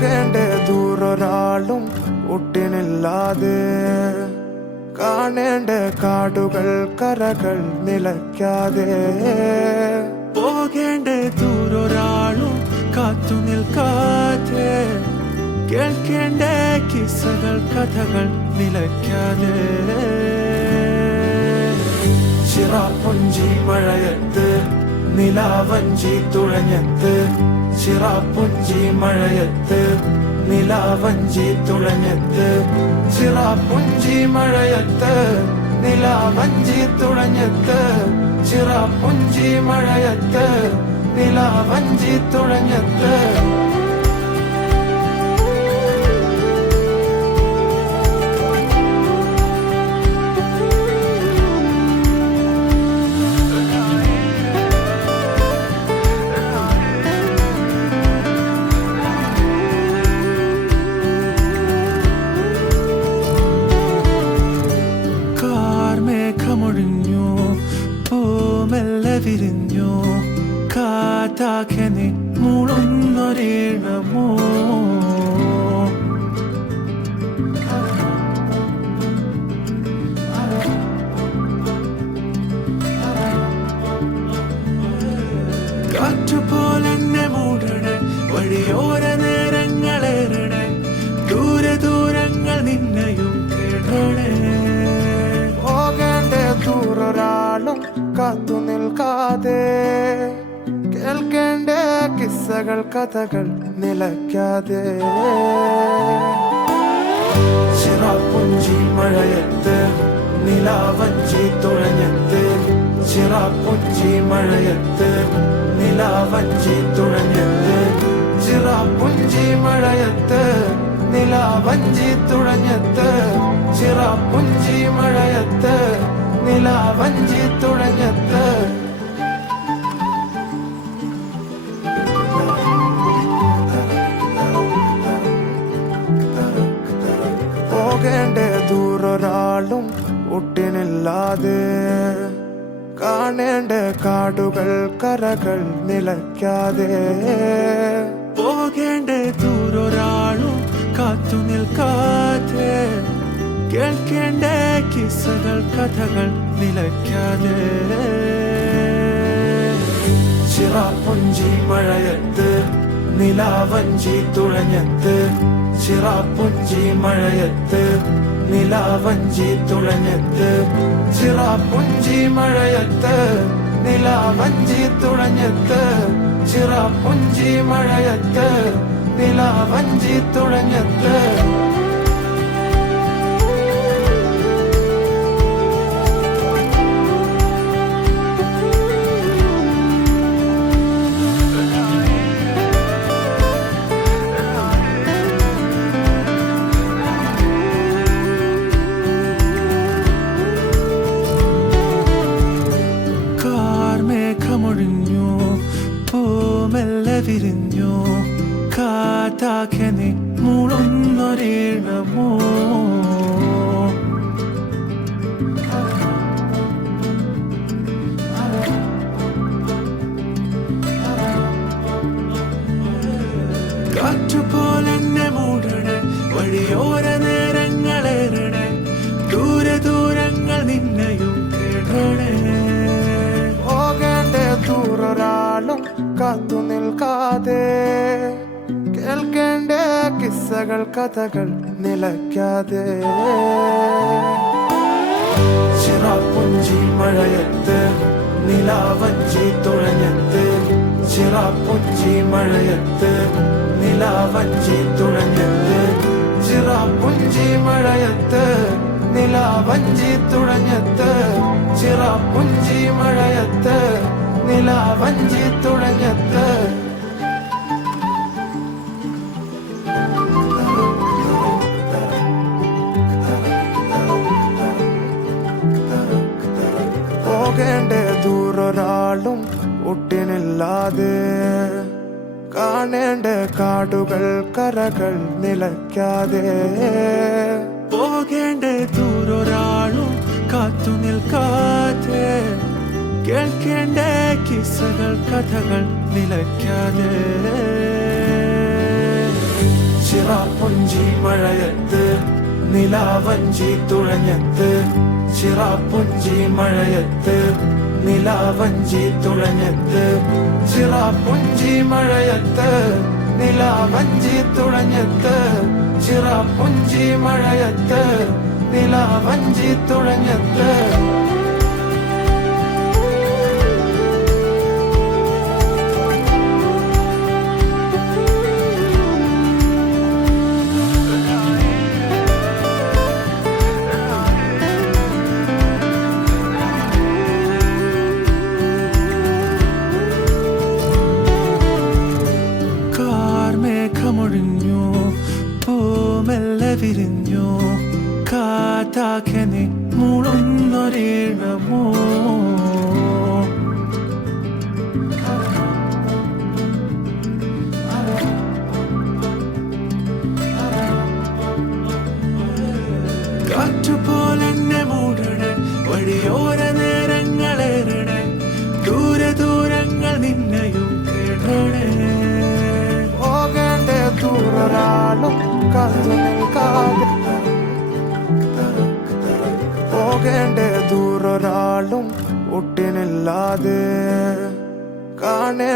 പോകേണ്ട ദൂരൊരാളും ഒട്ടിനില്ലാതെ കാണേണ്ട കാടുകൾ കരകൾ നിലയ്ക്കാതെ പോകേണ്ട ദൂരൊരാളും കാത്തു നിൽക്കാതെ കേൾക്കേണ്ട കിസ്സകൾ കഥകൾ നിലയ്ക്കാതെ ചിറാപ്പുഞ്ചി മഴയത്ത് നിലാവഞ്ചി തുഴഞ്ഞത്ത് ചിറാപ്പുഞ്ചി മഴയത്ത് നിലാവഞ്ചി തുഴഞ്ഞത്ത് ചിറാപ്പുഞ്ചി മഴയത്ത് നിലാവഞ്ചി തുഴഞ്ഞത്ത് ചിറാപ്പുഞ്ചി മഴയത്ത് നിലാവഞ്ചി തുഴഞ്ഞത്ത് മേഘമൊഴിഞ്ഞു പൂമെല്ലെ വിരിഞ്ഞു കാറ്റാകെ നീ മൂളുന്നൊരീണമോ കാറ്റുപോലെന്നെ മൂടണേ വഴിയോര നേരങ്ങളേറണേ ദൂരെ ദൂരങ്ങൾ നിന്നെയും കേടണേ ദൂരൊരാളും കാത്തു നിൽക്കാതെ കേൾക്കേണ്ട കിസ്സകൾ കഥകൾ നിലയ്ക്കാതെ ചിറാപ്പുഞ്ചി മഴയത്ത് നിലാവഞ്ചി തുഴഞ്ഞത്ത് ചിറാപ്പുഞ്ചി മഴയത്ത് നിലാവഞ്ചി തുഴഞ്ഞത്ത് ചിറാപ്പുഞ്ചി മഴയത്ത് നിലാവഞ്ചി തുഴഞ്ഞത്ത് ചിറാപ്പുഞ്ചി മഴയത്ത് നിലാവഞ്ചി തുഴഞ്ഞത്ത് പോകേണ്ട ദൂരൊരാളും ഒട്ടിനില്ലാതെ കാണേണ്ട കാടുകൾ കരകൾ നിലയ്ക്കാതെ പോകേണ്ട ദൂരൊരാളും കാത്തു നിൽക്കാതെ കേൾക്കേണ്ട കിസ്സകൾ കഥകൾ നിലയ്ക്കാതെ ചിറാപ്പുഞ്ചി മഴയത്ത് നിലാവഞ്ചി തുഴഞ്ഞത്ത് ചിറാപ്പുഞ്ചി മഴയത്ത് നിലാവഞ്ചി തുഴഞ്ഞത്ത് ചിറാപ്പുഞ്ചി മഴയത്ത് നിലാവഞ്ചി തുഴഞ്ഞത്ത് ചിറാപ്പുഞ്ചി മഴയത്ത് നിലാവഞ്ചി തുഴഞ്ഞത്ത് മേഘമൊഴിഞ്ഞു പൂമെല്ലെ വിരിഞ്ഞു കാറ്റാകെ നീ മൂളുന്നൊരീണമോ കാറ്റുപോലെന്നെ മൂടണേ വഴിയോര നേരങ്ങളേറണേ ദൂരെ ദൂരങ്ങൾ നിന്നെയും കേടണേ ദൂരൊരാളും കാത്തു നിൽക്കാതെ കേൾക്കേണ്ട കിസ്സകൾ കഥകൾ നിലയ്ക്കാതെ ചിറാപ്പുഞ്ചി മഴയത്ത് നിലാവഞ്ചി തുഴഞ്ഞത്ത് ചിറാപ്പുഞ്ചി മഴയത്ത് നിലാവഞ്ചി തുഴഞ്ഞത്ത് ചിറാപ്പുഞ്ചി മഴയത്ത് നിലാവഞ്ചി തുഴഞ്ഞത്ത് ചിറാപ്പുഞ്ചി മഴയത്ത് നിലാവഞ്ചി തുഴഞ്ഞത്ത് പോകേണ്ട ദൂരൊരാളും ഒട്ടിനില്ലാതെ കാണേണ്ട കാടുകൾ കരകൾ നിലയ്ക്കാതെ പോകേണ്ട ദൂരൊരാളും കാത്തു നിൽക്കാതെ കേൾക്കേണ്ട കിസ്സകൾ കഥകൾ നിലയ്ക്കാതെ ചിറാപ്പുഞ്ചി മഴയത്ത് നിലാവഞ്ചി തുഴഞ്ഞത്ത് ചിറാപ്പുഞ്ചി മഴയത്ത് നിലാവഞ്ചി തുഴഞ്ഞത്ത് ചിറാപ്പുഞ്ചി മഴയത്ത് നിലാവഞ്ചി തുഴഞ്ഞത്ത് ചിറാപ്പുഞ്ചി മഴയത്ത് നിലാവഞ്ചി തുഴഞ്ഞത്ത് മേഘമൊഴിഞ്ഞു പൂമെല്ലെ വിരിഞ്ഞു കാറ്റാക്കെ നീ മൂളുന്നൊരീണമോ കാറ്റുപോലെന്നെ മൂടണേ വഴിയോര നേരങ്ങളേറണേ ദൂരെ ദൂരങ്ങൾ നിന്നെയും കേടണേ ദൂരൊരാളും കാത്തു നിൽക്കാതെ പോകേണ്ട ദൂരൊരാളും ഒട്ടിനില്ലാതെ കാണേ